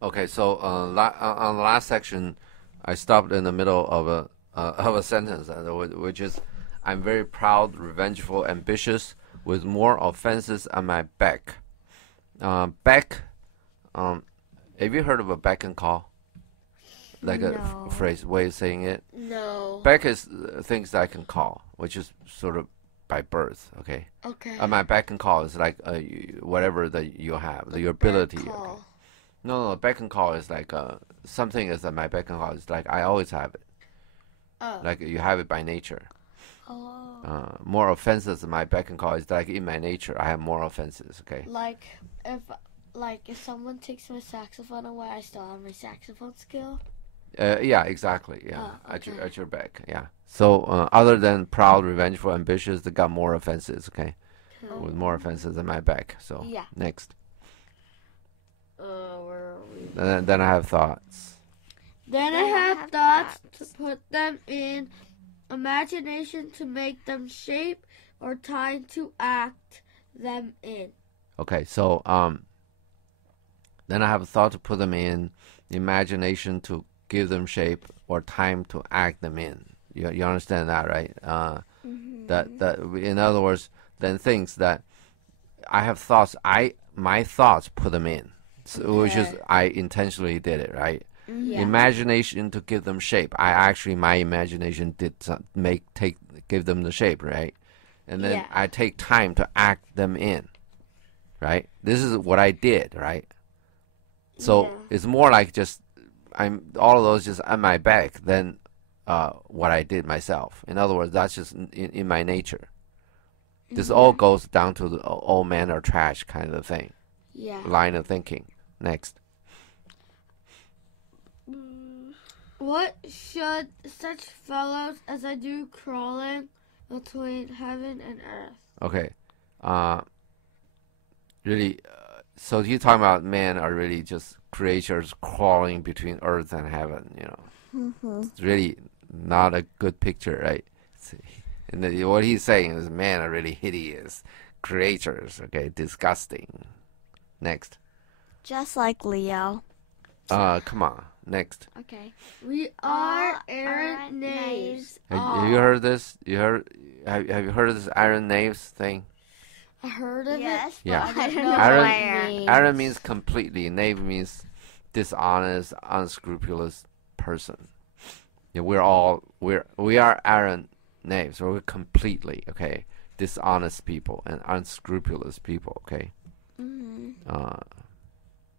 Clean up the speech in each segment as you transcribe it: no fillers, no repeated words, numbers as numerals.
Okay, so on the last section, I stopped in the middle of a sentence, which is, "I'm very proud, revengeful, ambitious, with more offenses on my back." Back. Um, have you heard of a back and call? Like a No. phrase, way of saying it. No. Back is things that I can call, which is sort of by birth. Okay. Okay. My back and call is like whatever that you have, your Back ability. call. Okay. No, back and call is like something is that my back and call is like I always have it. Oh. Like you have it by nature. Oh. More offenses in my back and call is like in my nature. I have more offenses. Okay. Like if someone takes my saxophone away, I still have my saxophone skill. Yeah, exactly. Yeah, Oh, okay. at your back. Yeah. So other than proud, revengeful, ambitious, they got more offenses. Okay, Oh. with more offenses in my back. So Yeah. next, Where are we? then I have thoughts. Then I have thoughts to put them in, imagination to make them shape, or time to act them in. Okay, so then I have a thought to put them in, imagination to give them shape, or time to act them in. You understand that, right? That in other words, then things that I have thoughts, my thoughts put them in, which is I intentionally did it, right? Yeah. Imagination to give them shape. My imagination did give them the shape, right? And then Yeah. I take time to act them in, right? This is what I did, right? So Yeah. it's more like just all of those just on my back than what I did myself. In other words, that's just in my nature. This all goes down to the all men are trash kind of thing, Yeah. line of thinking. Next. What should such fellows as I do crawling between heaven and earth? Okay. Really, so you're talking about men are really just creatures crawling between earth and heaven, It's really not a good picture, right? And what he's saying is men are really hideous creatures, okay, disgusting. Next. Just like Leo. Come on, next. Okay. We are errant knaves. Have you heard this? Have you heard of this iron knaves thing? I heard of Yes, it. Yeah. but I don't know know Aaron- where. Iron means completely. Knave means dishonest, unscrupulous person. Yeah, we are iron knaves. We're completely okay, dishonest people and unscrupulous people. Okay.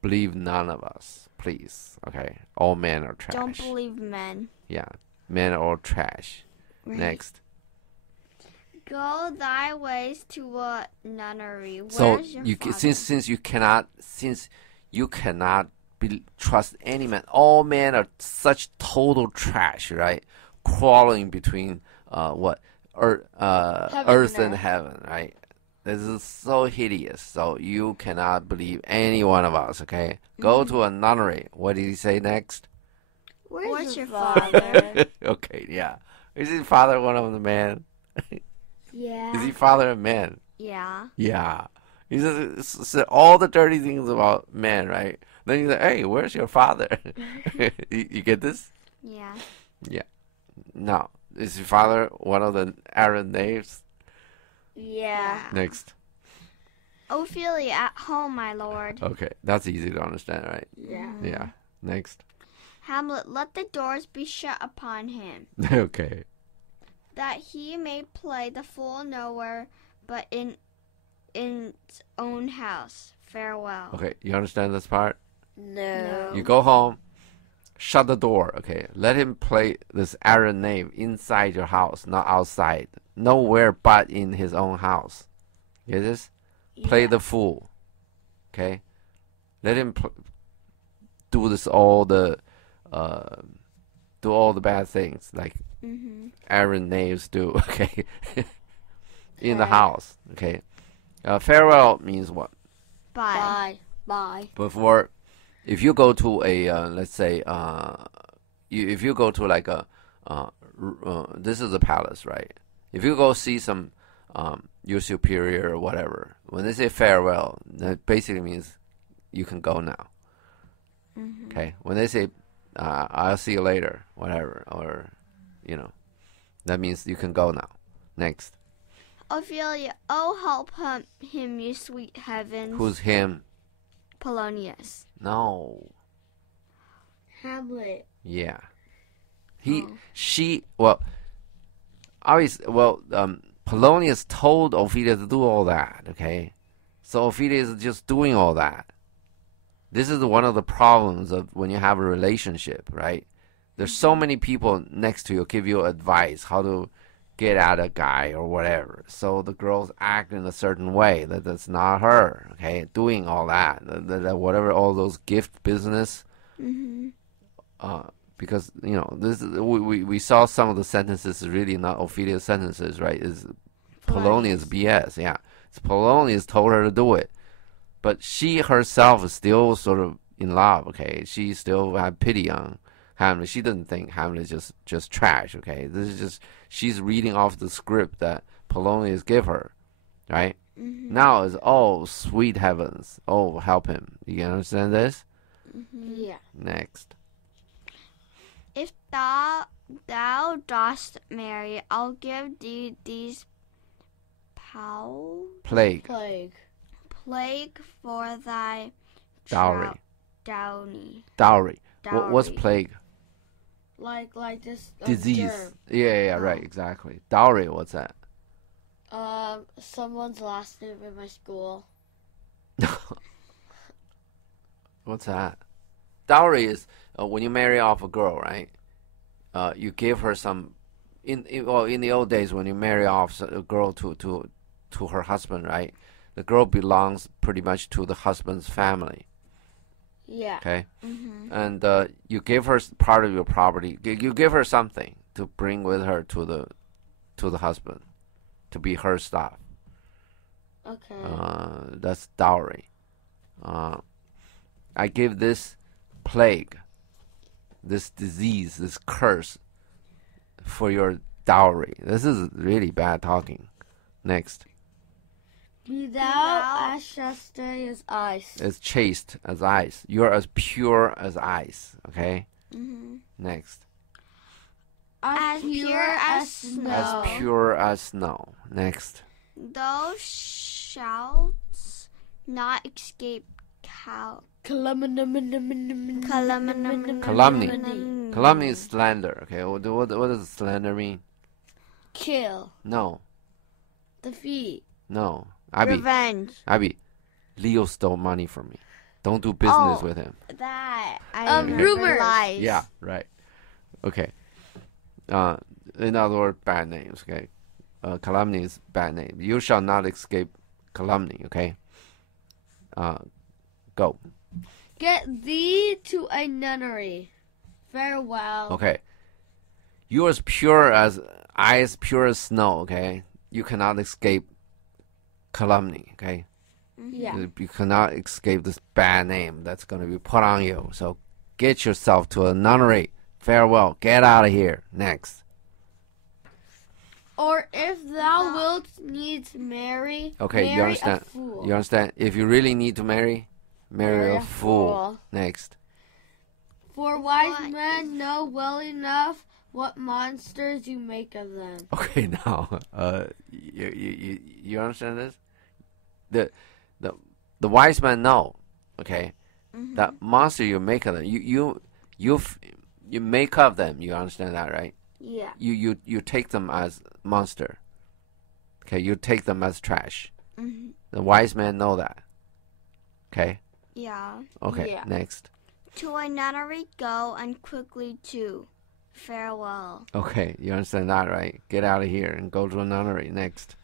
Believe none of us, please. Okay. All men are trash. Don't believe men. Yeah, men are all trash. Right. Next. Go thy ways to a nunnery. So Where's your you father? since you cannot trust any man. All men are such total trash, right? Crawling between earth and heaven, right? This is so hideous. So you cannot believe any one of us. Okay, go to a nunnery. What did he say next? Where's your father? Okay, yeah. Is his father one of the men? Yeah. Is he father of men? Yeah. Yeah. He said all the dirty things about men, right? Then he's like, hey, where's your father? you get this? Yeah. Yeah. No. Is your father one of the Aaron knaves? Yeah. Next. Ophelia at home, my lord. Okay. That's easy to understand, right? Yeah. Yeah. Next. Hamlet, let the doors be shut upon him, Okay. that he may play the fool nowhere but in his own house. Farewell. Okay. You understand this part? No. You go home, shut the door, okay? Let him play this Aaron knave inside your house, not outside. Nowhere but in his own house. Get this? Play the fool, okay? Let him do all the bad things like Aaron knaves do, okay? In the house, okay? Farewell means what? Bye. Bye. Before, if you go to a let's say if you go to like a this is a palace, right? If you go see some your superior or whatever, when they say farewell, that basically means you can go now. Okay, when they say, I'll see you later, whatever, or, that means you can go now. Next. Ophelia, oh, help him, you sweet heavens. Who's him? Polonius. No. Hamlet. Yeah. Polonius told Ophelia to do all that, okay? So Ophelia is just doing all that. This is one of the problems of when you have a relationship, right? There's so many people next to you give you advice how to get at a guy or whatever. So the girls act in a certain way that's not her, okay? Doing all that, whatever, all those gift business. Because this we saw some of the sentences is really not Ophelia's sentences, right? Is Polonius BS? Yeah, it's Polonius told her to do it, but she herself is still sort of in love. Okay, she still had pity on Hamlet. She doesn't think Hamlet is just trash. Okay, this is just she's reading off the script that Polonius give her, right? Now is sweet heavens, help him. You understand this? Yeah. Next. If thou dost marry, I'll give thee these plague for thy dowry. Dowry. What's plague? Like this Disease. germ. Yeah, right, exactly. Dowry, what's that? Someone's last name in my school. What's that? Dowry is when you marry off a girl, right? You give her some. In the old days, when you marry off a girl to her husband, right? The girl belongs pretty much to the husband's family. Yeah. Okay. And you give her part of your property. You give her something to bring with her to the husband, to be her stuff. Okay. That's dowry. I give this plague, this disease, this curse for your dowry. This is really bad talking. Next. Be thou as chaste as ice. It's chaste as ice. You're as pure as ice. Okay? Next. As pure as snow. As pure as snow. Next. Thou shalt not escape Calumny. calumny. Calumny is slander. Okay, what does slander mean? Kill. No. Defeat. No. Abby, Revenge. Leo stole money from me. Don't do business with him. That. Rumors. Lies. Yeah, right. Okay. In other words, bad names. Okay. Calumny is bad name. You shall not escape calumny. Okay. Go. Get thee to a nunnery. Farewell. Okay. You are as pure as ice, pure as snow. Okay. You cannot escape calumny. Okay. Yeah. You cannot escape this bad name that's going to be put on you. So get yourself to a nunnery. Farewell. Get out of here. Next. Or if thou wilt needs marry, Okay, marry you understand? a fool. You understand? If you really need to marry a fool. Next. For wise men know well enough what monsters you make of them. Okay, now, you understand this? The wise men know, okay, that monster you make of them, you make of them. You understand that, right? Yeah. You take them as monster. Okay, you take them as trash. The wise men know that. Okay. Yeah. Okay. Yeah. Next. To a nunnery go, and quickly too. Farewell. Okay, you understand that, right? Get out of here and go to a nunnery. Next.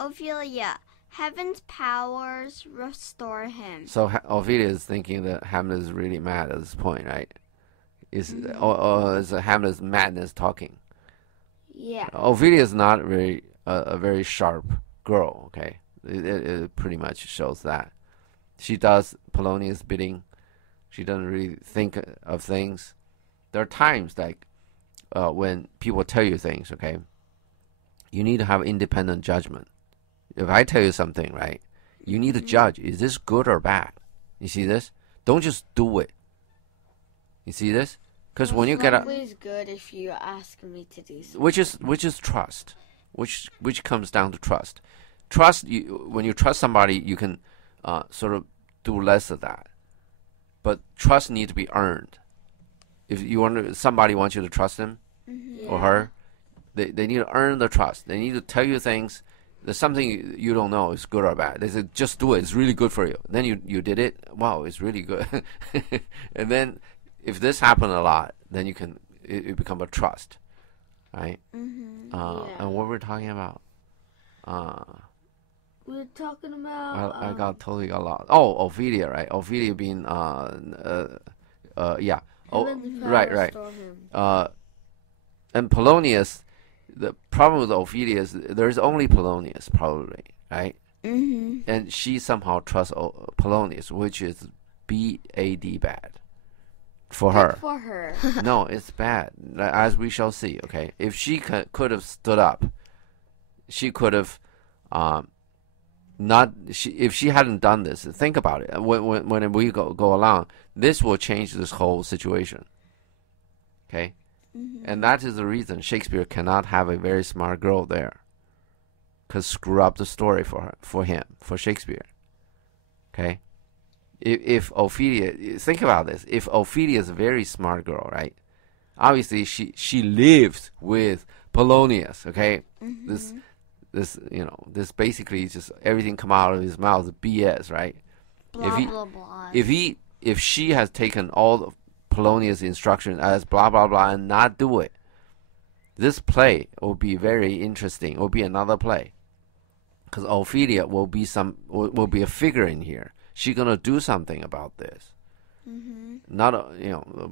Ophelia, heaven's powers restore him. So Ophelia is thinking that Hamlet is really mad at this point, right? Is Hamlet's madness talking? Yeah. Ophelia is not very a very sharp girl. Okay, it pretty much shows that she does Polonius' bidding. She doesn't really think of things. There are times like when people tell you things. Okay, you need to have independent judgment. If I tell you something, right, you need to judge: is this good or bad? You see this? Don't just do it. You see this? Because when you get It's always good if you ask me to do something. which is trust, which comes down to trust. Trust, when you trust somebody, you can sort of do less of that. But trust needs to be earned. If somebody wants you to trust him or her, they need to earn the trust. They need to tell you things. There's something you don't know is good or bad. They say, just do it. It's really good for you. Then you did it. Wow, it's really good. And then if this happened a lot, then it become a trust, right? And what we're talking about? We're talking about. I totally got lost. Oh, Ophelia, right? Ophelia being yeah. Oh, right. And Polonius. The problem with Ophelia is there's only Polonius, probably, right? And she somehow trusts Polonius, which is bad, bad for her. For her. No, it's bad, as we shall see. Okay, if she could have stood up, she could have not. If she hadn't done this, think about it. When we go along, this will change this whole situation. Okay. And that is the reason Shakespeare cannot have a very smart girl there, because screw up the story for Shakespeare. Okay, if Ophelia, think about this. If Ophelia is a very smart girl, right? Obviously she lived with Polonius. Okay, this this basically just everything come out of his mouth is BS, right? Blah blah. If she has taken all the Polonius' instruction as blah blah blah and not do it, this play will be very interesting. It will be another play, because Ophelia will be a figure in here. She's gonna do something about this. Not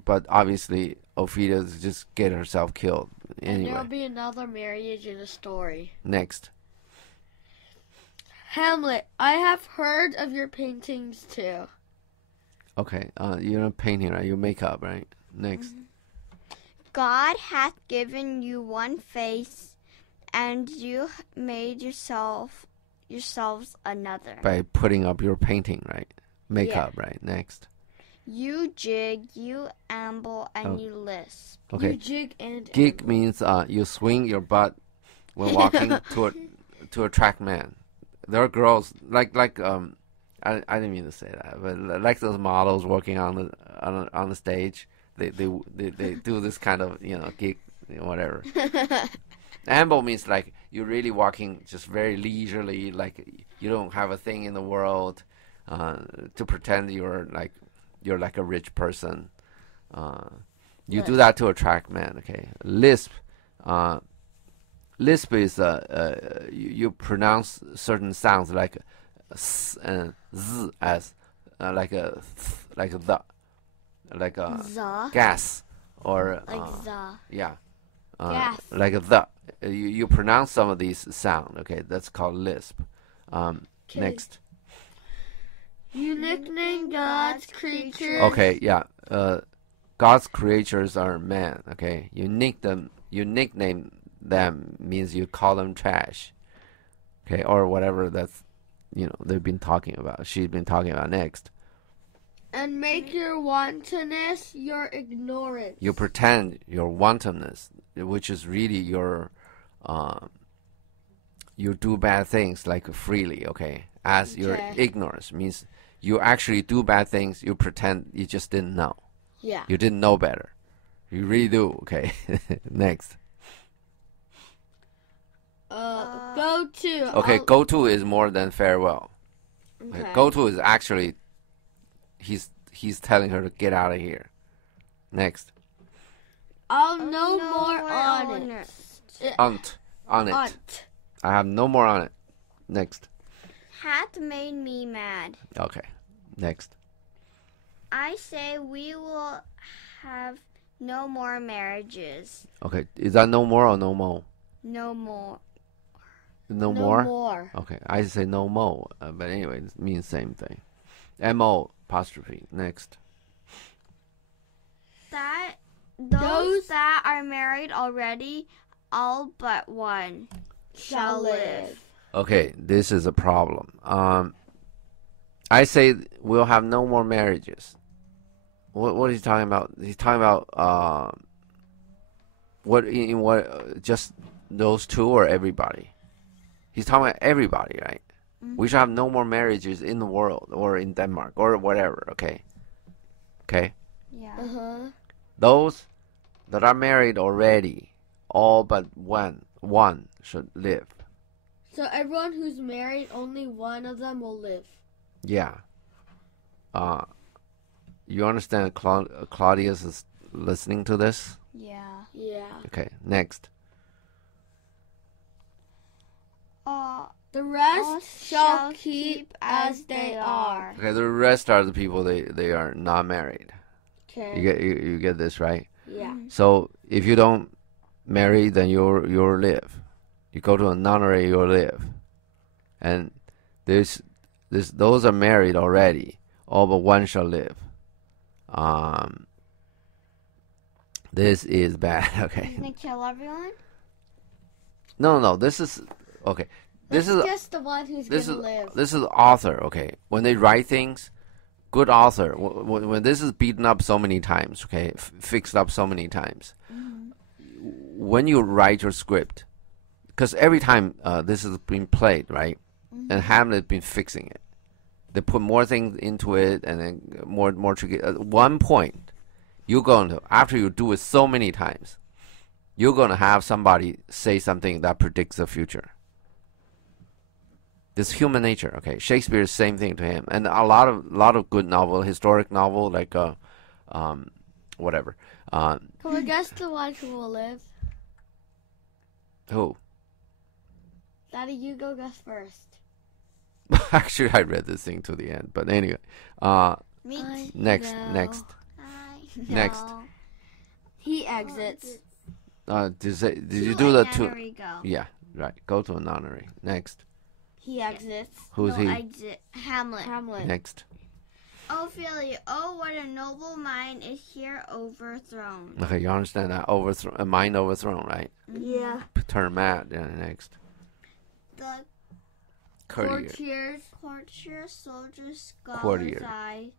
but obviously Ophelia just get herself killed anyway. And there'll be another marriage in the story. Next. Hamlet, I have heard of your paintings too. Okay, you're not painting, right? You make up, right? Next. God hath given you one face, and you made yourselves another. By putting up your painting, right? Make up, right? Next. You jig, you amble, and you lisp. Okay. You jig and Gig means you swing your butt when walking to attract men. There are girls like I didn't mean to say that, but like those models working on the stage, they do this kind of gig, whatever. Amble means like you're really walking just very leisurely, like you don't have a thing in the world, to pretend you're like a rich person. You do that to attract men. Okay. Lisp. Lisp is you pronounce certain sounds like s and z as like a the, like a The. gas or Like the. yeah, Gas. like a the. You pronounce some of these sound. Okay, that's called lisp. Next. You nickname God's creatures. Okay, yeah. God's creatures are man. Okay, you nickname them means you call them trash. Okay, or whatever that's they've been talking about. She's been talking about. Next. And make your wantonness your ignorance. You pretend your wantonness, which is really your you do bad things like freely. Okay, as your ignorance means you actually do bad things. You pretend you just didn't know. Yeah. You didn't know better. You really do. Okay. Next. Go to. Okay, go to is more than farewell. Okay. Go to is actually he's telling her to get out of here. Next. I'll no more on it. On it. Unt. I have no more on it. Next. Hath made me mad. Okay. Next. I say we will have no more marriages. Okay. Is that no more or no more? No more. No No more? more. Okay. I say no more. But anyway, it means same thing. M-O apostrophe. Next. That those that are married already, all but one, shall live. Okay. This is a problem. I say we'll have no more marriages. What is he talking about? He's talking about what just those two or everybody? He's talking about everybody, right? We should have no more marriages in the world or in Denmark or whatever, okay? Okay? Yeah. Those that are married already, all but one should live. So everyone who's married, only one of them will live. Yeah. You understand Claudius is listening to this? Yeah. Yeah. Okay, next. The rest shall keep as they are. Okay, the rest are the people they are not married. Okay. You get this, right? Yeah. So if you don't marry, then you'll live. You go to a nunnery, you'll live. And those are married already. All but one shall live. This is bad. Okay. Isn't it kill everyone? No. This is okay. This is just the one who's gonna live. This is author. Okay, when they write things, good author. When this is beaten up so many times, okay, fixed up so many times. When you write your script, because every time this has been played, right, and Hamlet been fixing it, they put more things into it, and then more tricky. At one point, you're going to, after you do it so many times, you're going to have somebody say something that predicts the future. This human nature, okay. Shakespeare is same thing to him, and a lot of good novel, historic novel, like whatever. Can we guess the one who will live? Who? Daddy, you go guess first. Actually, I read this thing to the end, but anyway. Me. Next. Next. He exits. Did you do the two? Go. Yeah, right. Go to a nunnery. Next. He exits. Who's he? Exit. Hamlet. Next. Ophelia, oh, what a noble mind is here overthrown. Okay, you understand that? A mind overthrown, right? Yeah. Turn mad. Yeah, next. The Courtiers, soldiers, scholars' Courtier. eye,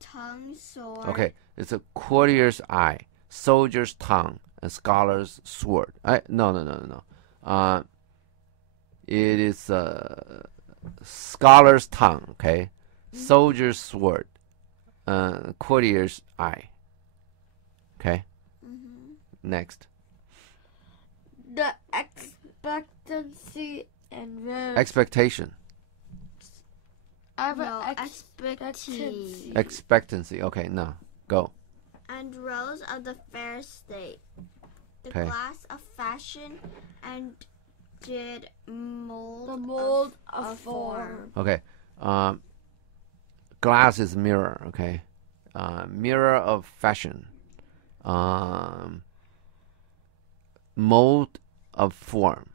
tongue, sword. Okay, it's a courtier's eye, soldier's tongue, and scholar's sword. No. It is scholar's tongue, okay? Soldier's sword, courtier's eye. Okay? Next. the expectancy and rose. Expectation. I have No, an expectancy. Expectancy. Okay, no. Go. And rose of the fair state. The Okay. glass of fashion and did mold the mold of form. Okay. Glass is mirror, okay? Mirror of fashion. Mold of form.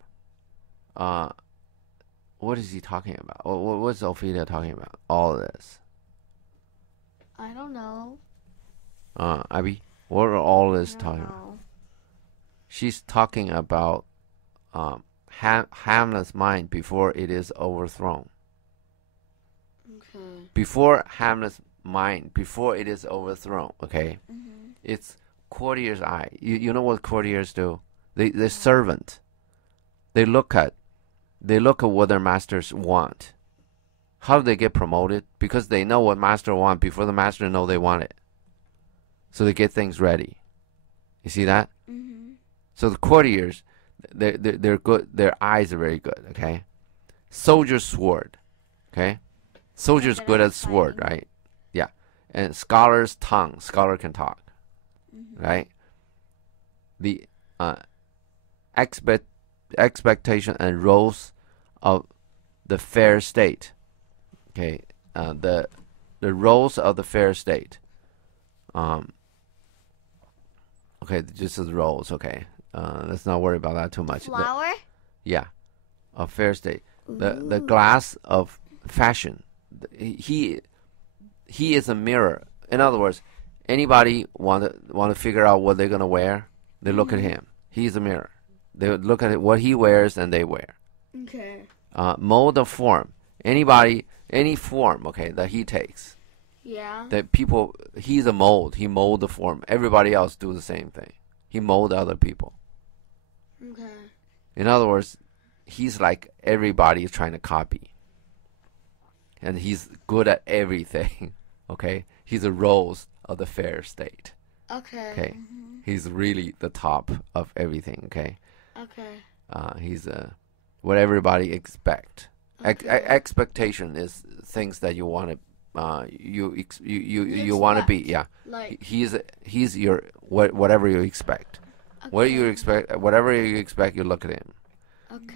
What is he talking about? What's Ophelia talking about? All of this. I don't know. Abby, what are all this talking about? She's talking about Hamlet's mind before it is overthrown. Okay. Before Hamlet's mind, before it is overthrown, okay? It's courtier's eye. You know what courtiers do? They're servant. They look at what their masters want. How do they get promoted? Because they know what master want before the master know they want it. So they get things ready. You see that? So the courtiers, they're good. Their eyes are very good. Okay. Soldier's sword. Okay. Soldier's good at sword, right? Yeah. And scholar's tongue. Scholar can talk. Right. The expectation and roles of the fair state. Okay. The roles of the fair state. Okay, just the roles. Okay. Let's not worry about that too much. flower. Yeah, a fair state. The glass of fashion. He is a mirror. In other words, anybody want to figure out what they're gonna wear, they look at him. He's a mirror. They look at what he wears and they wear. Okay. Mold of form. Anybody, any form, okay, that he takes. Yeah. That people, he's a mold. He mold the form. Everybody else do the same thing. He mold other people. Okay. In other words, he's like everybody is trying to copy. And he's good at everything. Okay? He's a rose of the fair state. Okay. Okay? He's really the top of everything. Okay? Okay. He's what everybody expect. Okay. Expectation is things that you want to you want to be. Yeah. Like. He's your whatever you expect. Okay. What you expect, whatever you expect, you look at him. Okay.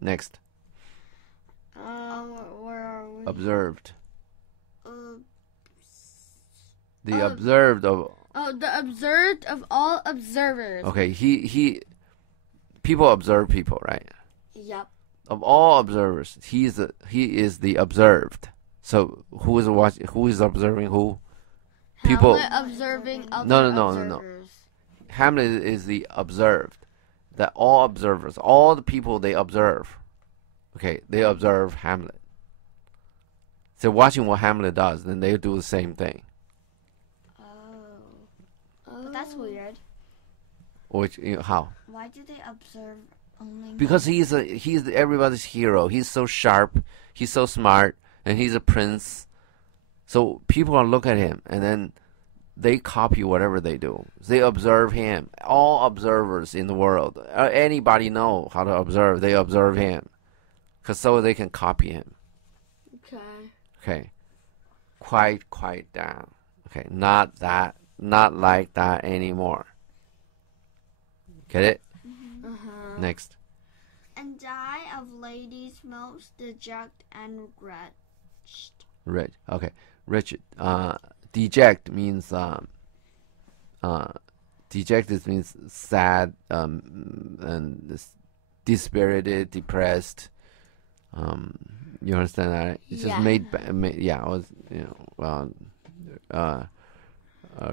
Next. Where are we? Observed. The Oh. observed of. Oh, the observed of all observers. Okay, he. People observe people, right? Yep. Of all observers, he is the observed. So who is watching? Who is observing who? People. Hamlet observing other No. observers. Hamlet is the observed. That all observers, all the people they observe. Okay, they observe Hamlet. So watching what Hamlet does, then they do the same thing. But that's weird. Which how? Why do they observe only? Because he's everybody's hero. He's so sharp. He's so smart, and he's a prince. So people are look at him, and then they copy whatever they do. They observe him. All observers in the world, anybody know how to observe. They observe him, cause so they can copy him. Okay. Okay, quiet down. Okay, not like that anymore. Get it? Uh-huh. Next. And die of ladies most deject and wretched. Rich. Okay. Wretched. Deject means dejected means sad, and dispirited, depressed. You understand that? It's just made. Yeah. It was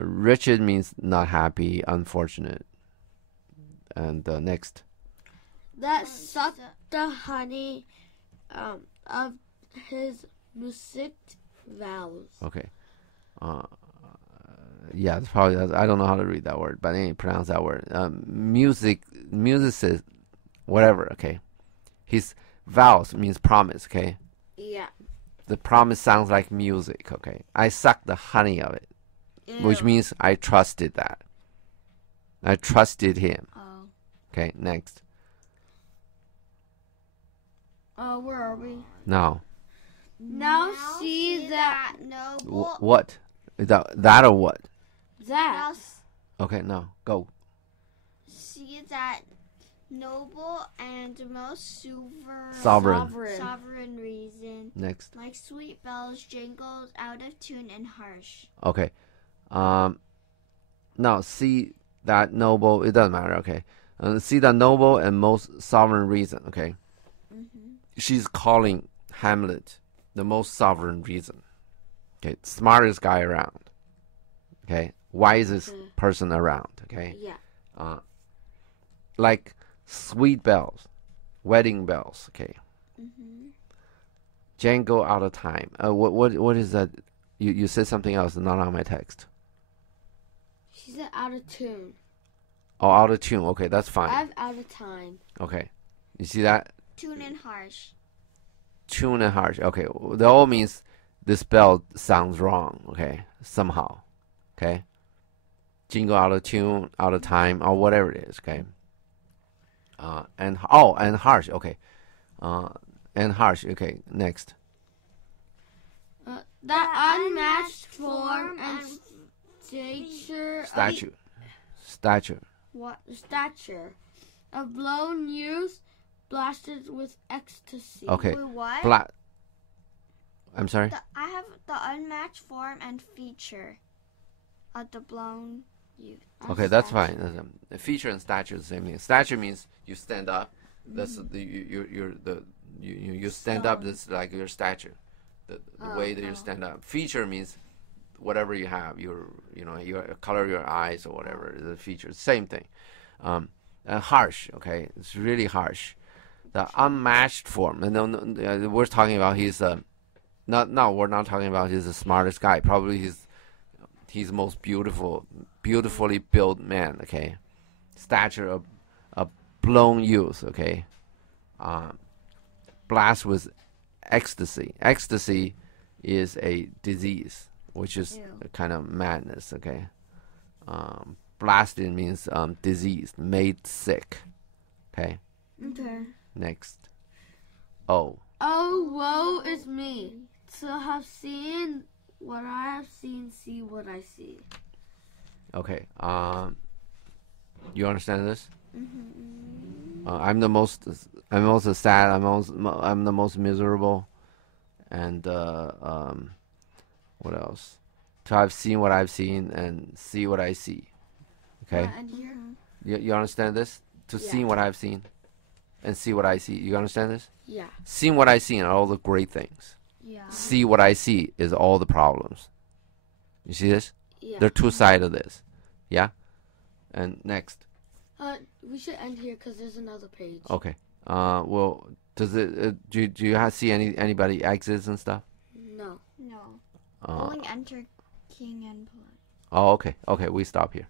wretched means not happy, unfortunate. And next. That sucked the honey of his music vows. Okay. Yeah, it's probably. I don't know how to read that word, but anyway, pronounce that word. Musicist, whatever. Okay. His vows means promise. Okay. Yeah. The promise sounds like music. Okay. I sucked the honey of it, which means I trusted that. I trusted him. Oh. Okay. Next. Where are we? Now. Now see that noble. What? That or what? That. Okay. Now go. See that noble and most sovereign reason. Next. Like sweet bells jingles out of tune and harsh. Okay. Now see that noble. It doesn't matter. Okay. See that noble and most sovereign reason. Okay. She's calling Hamlet the most sovereign reason. Okay. Smartest guy around. Okay. Wisest person around. Okay. Yeah. Like sweet bells, wedding bells. Okay. Django out of time. What is that? You said something else, not on my text. She said out of tune. Oh, out of tune. Okay, that's fine. I'm out of time. Okay. You see that? Tune and harsh. Tune and harsh. Okay. That all means this bell sounds wrong. Okay. Somehow. Okay. Jingle out of tune, out of time, or whatever it is. Okay. And harsh. Okay. And harsh. Okay. Next. That unmatched form and Stature. What stature of blown youth blasted with ecstasy. Okay. Wait, what? I'm sorry. I have the unmatched form and feature of the blown youth. Okay, that's fine. The feature and stature is the same thing. Stature means you stand up. That's you stand up. That's like your stature, the way that you stand up. Feature means whatever you have, your color of your eyes or whatever the feature. Same thing. And harsh. Okay, it's really harsh. The unmatched form. And then we're talking about his No, we're not talking about he's the smartest guy. Probably he's the most beautifully built man. Okay, stature of blown youth. Okay, blast with ecstasy. Ecstasy is a disease, which is a kind of madness. Okay, blasted means disease, made sick. Okay. Okay. Next. Oh. Oh, woe is me, to have seen what I have seen, see what I see. Okay. You understand this? Mm-hmm. I'm the most sad. I'm the most miserable. And what else? To have seen what I've seen and see what I see. Okay. And here. You understand this? To see what I've seen and see what I see. You understand this? Yeah. Seeing what I see are all the great things. Yeah. See what I see is all the problems. You see this? Yeah. There are two sides of this. Yeah? And next. We should end here because there's another page. Okay. Well, does it? Do you see anybody exits and stuff? No. No. Only enter king and play. Oh, okay. Okay, we stop here.